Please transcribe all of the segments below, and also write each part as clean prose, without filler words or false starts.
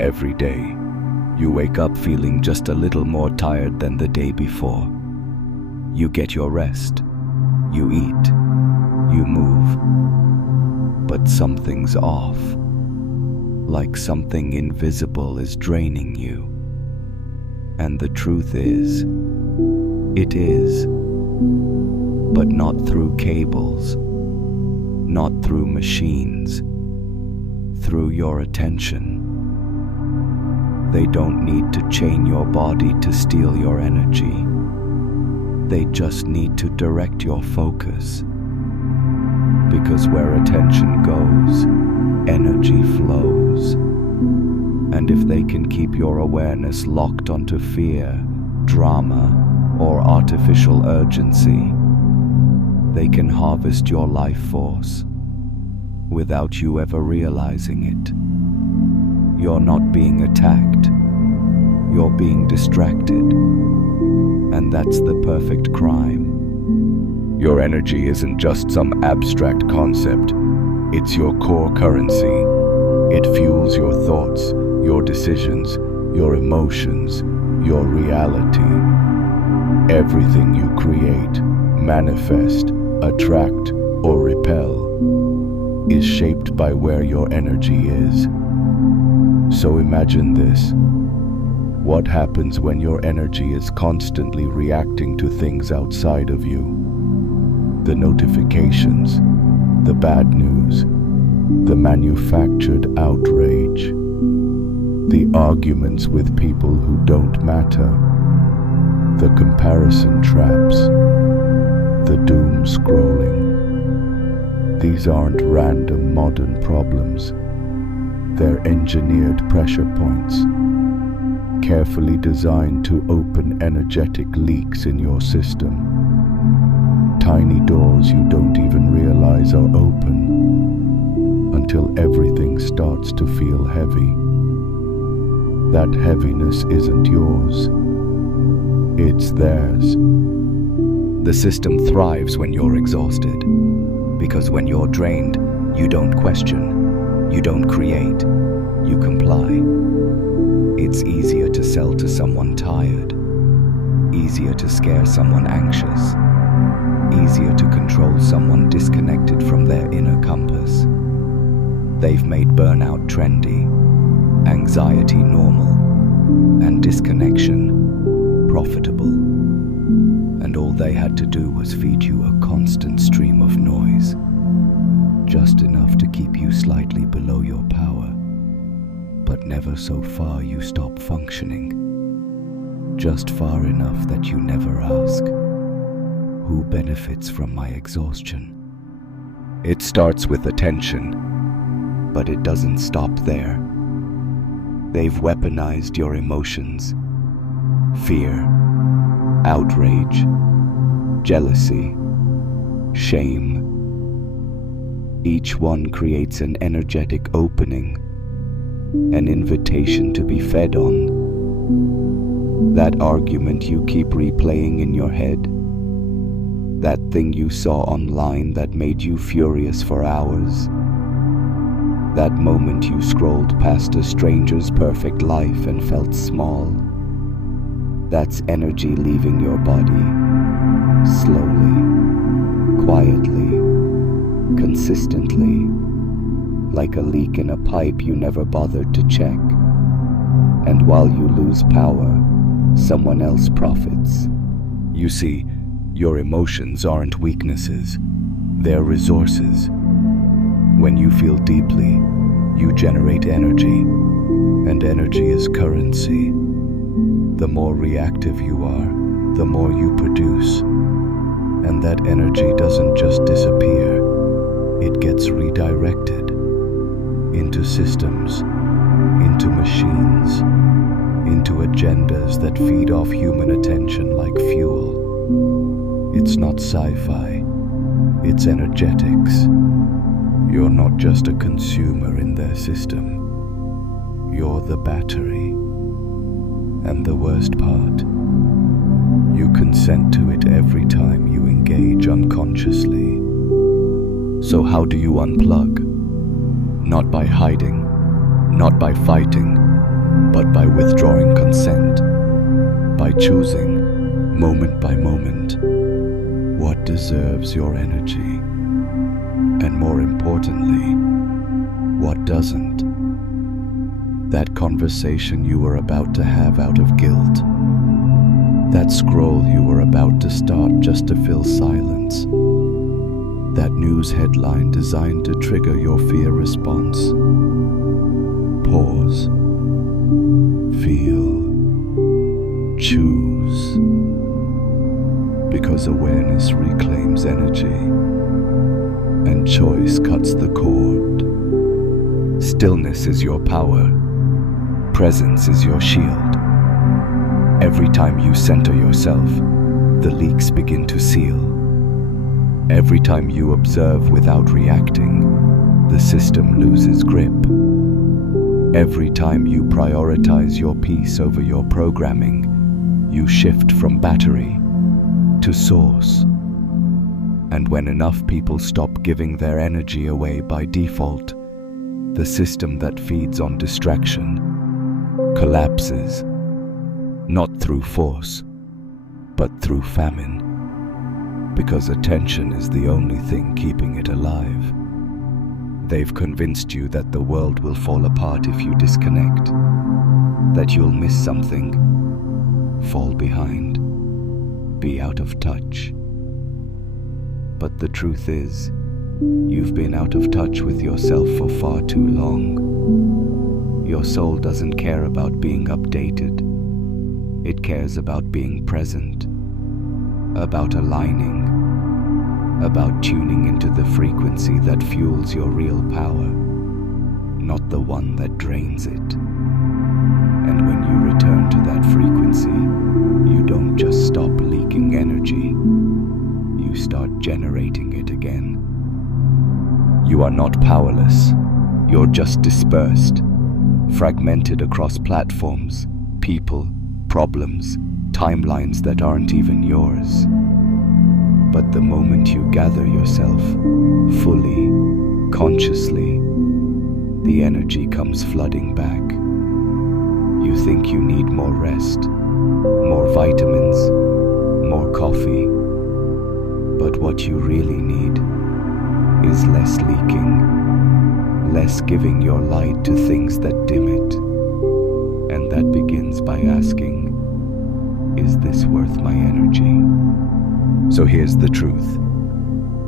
Every day, you wake up feeling just a little more tired than the day before. You get your rest, you eat, you move. But something's off, like something invisible is draining you. And the truth is, it is, but not through cables, not through machines, through your attention. They don't need to chain your body to steal your energy. They just need to direct your focus. Because where attention goes, energy flows. And if they can keep your awareness locked onto fear, drama, or artificial urgency, they can harvest your life force without you ever realizing it. You're not being attacked, you're being distracted. And that's the perfect crime. Your energy isn't just some abstract concept, it's your core currency. It fuels your thoughts, your decisions, your emotions, your reality. Everything you create, manifest, attract, or repel is shaped by where your energy is. So imagine this. What happens when your energy is constantly reacting to things outside of you? The notifications, the bad news, the manufactured outrage, the arguments with people who don't matter, the comparison traps, the doom scrolling. These aren't random modern problems. They're engineered pressure points, carefully designed to open energetic leaks in your system. Tiny doors you don't even realize are open until everything starts to feel heavy. That heaviness isn't yours, it's theirs. The system thrives when you're exhausted, because when you're drained, you don't question, you don't create, you comply. It's easier to sell to someone tired, easier to scare someone anxious, easier to control someone disconnected from their inner compass. They've made burnout trendy, anxiety normal, and disconnection profitable. And all they had to do was feed you a constant stream of noise, just enough to keep you slightly below your power, but never so far you stop functioning. Just far enough that you never ask, who benefits from my exhaustion? It starts with attention, but it doesn't stop there. They've weaponized your emotions, fear, outrage, jealousy, shame. Each one creates an energetic opening, an invitation to be fed on. That argument you keep replaying in your head, that thing you saw online that made you furious for hours, that moment you scrolled past a stranger's perfect life and felt small, that's energy leaving your body, slowly, quietly, consistently, like a leak in a pipe you never bothered to check. And while you lose power, someone else profits. You see, your emotions aren't weaknesses, they're resources. When you feel deeply, you generate energy, and energy is currency. The more reactive you are, the more you produce. And that energy doesn't just disappear, it gets redirected into systems, into machines, into agendas that feed off human attention like fuel. It's not sci-fi, it's energetics. You're not just a consumer in their system, you're the battery. And the worst part, you consent to it every time you engage unconsciously. So how do you unplug? Not by hiding, not by fighting, but by withdrawing consent, by choosing, moment by moment, what deserves your energy, and more importantly, what doesn't. That conversation you were about to have out of guilt, that scroll you were about to start just to fill silence, that news headline designed to trigger your fear response. Pause, feel, choose, because awareness reclaims energy and choice cuts the cord. Stillness is your power. Presence is your shield. Every time you center yourself, the leaks begin to seal. Every time you observe without reacting, the system loses grip. Every time you prioritize your peace over your programming, you shift from battery to source. And when enough people stop giving their energy away by default, the system that feeds on distraction collapses, not through force, but through famine, because attention is the only thing keeping it alive. They've convinced you that the world will fall apart if you disconnect, that you'll miss something, fall behind, be out of touch. But the truth is, you've been out of touch with yourself for far too long. Your soul doesn't care about being updated. It cares about being present, about aligning, about tuning into the frequency that fuels your real power, not the one that drains it. And when you return to that frequency, you don't just stop leaking energy, you start generating it again. You are not powerless, you're just dispersed, fragmented across platforms, people, problems, timelines that aren't even yours. But the moment you gather yourself, fully, consciously, the energy comes flooding back. You think you need more rest, more vitamins, more coffee. But what you really need is less leaking, less giving your light to things that dim it. And that begins by asking, is this worth my energy? So here's the truth.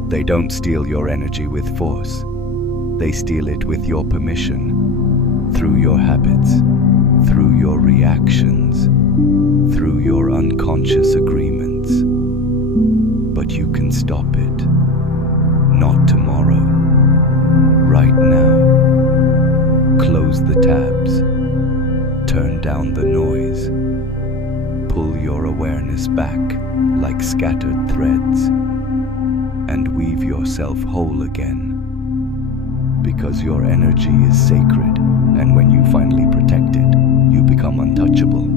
They don't steal your energy with force. They steal it with your permission, through your habits, through your reactions, through your unconscious agreements. But you can stop it. Not tomorrow. Right now. Close the tabs. Turn down the noise. Pull your awareness back like scattered threads and weave yourself whole again. Because your energy is sacred, and when you finally protect it, you become untouchable.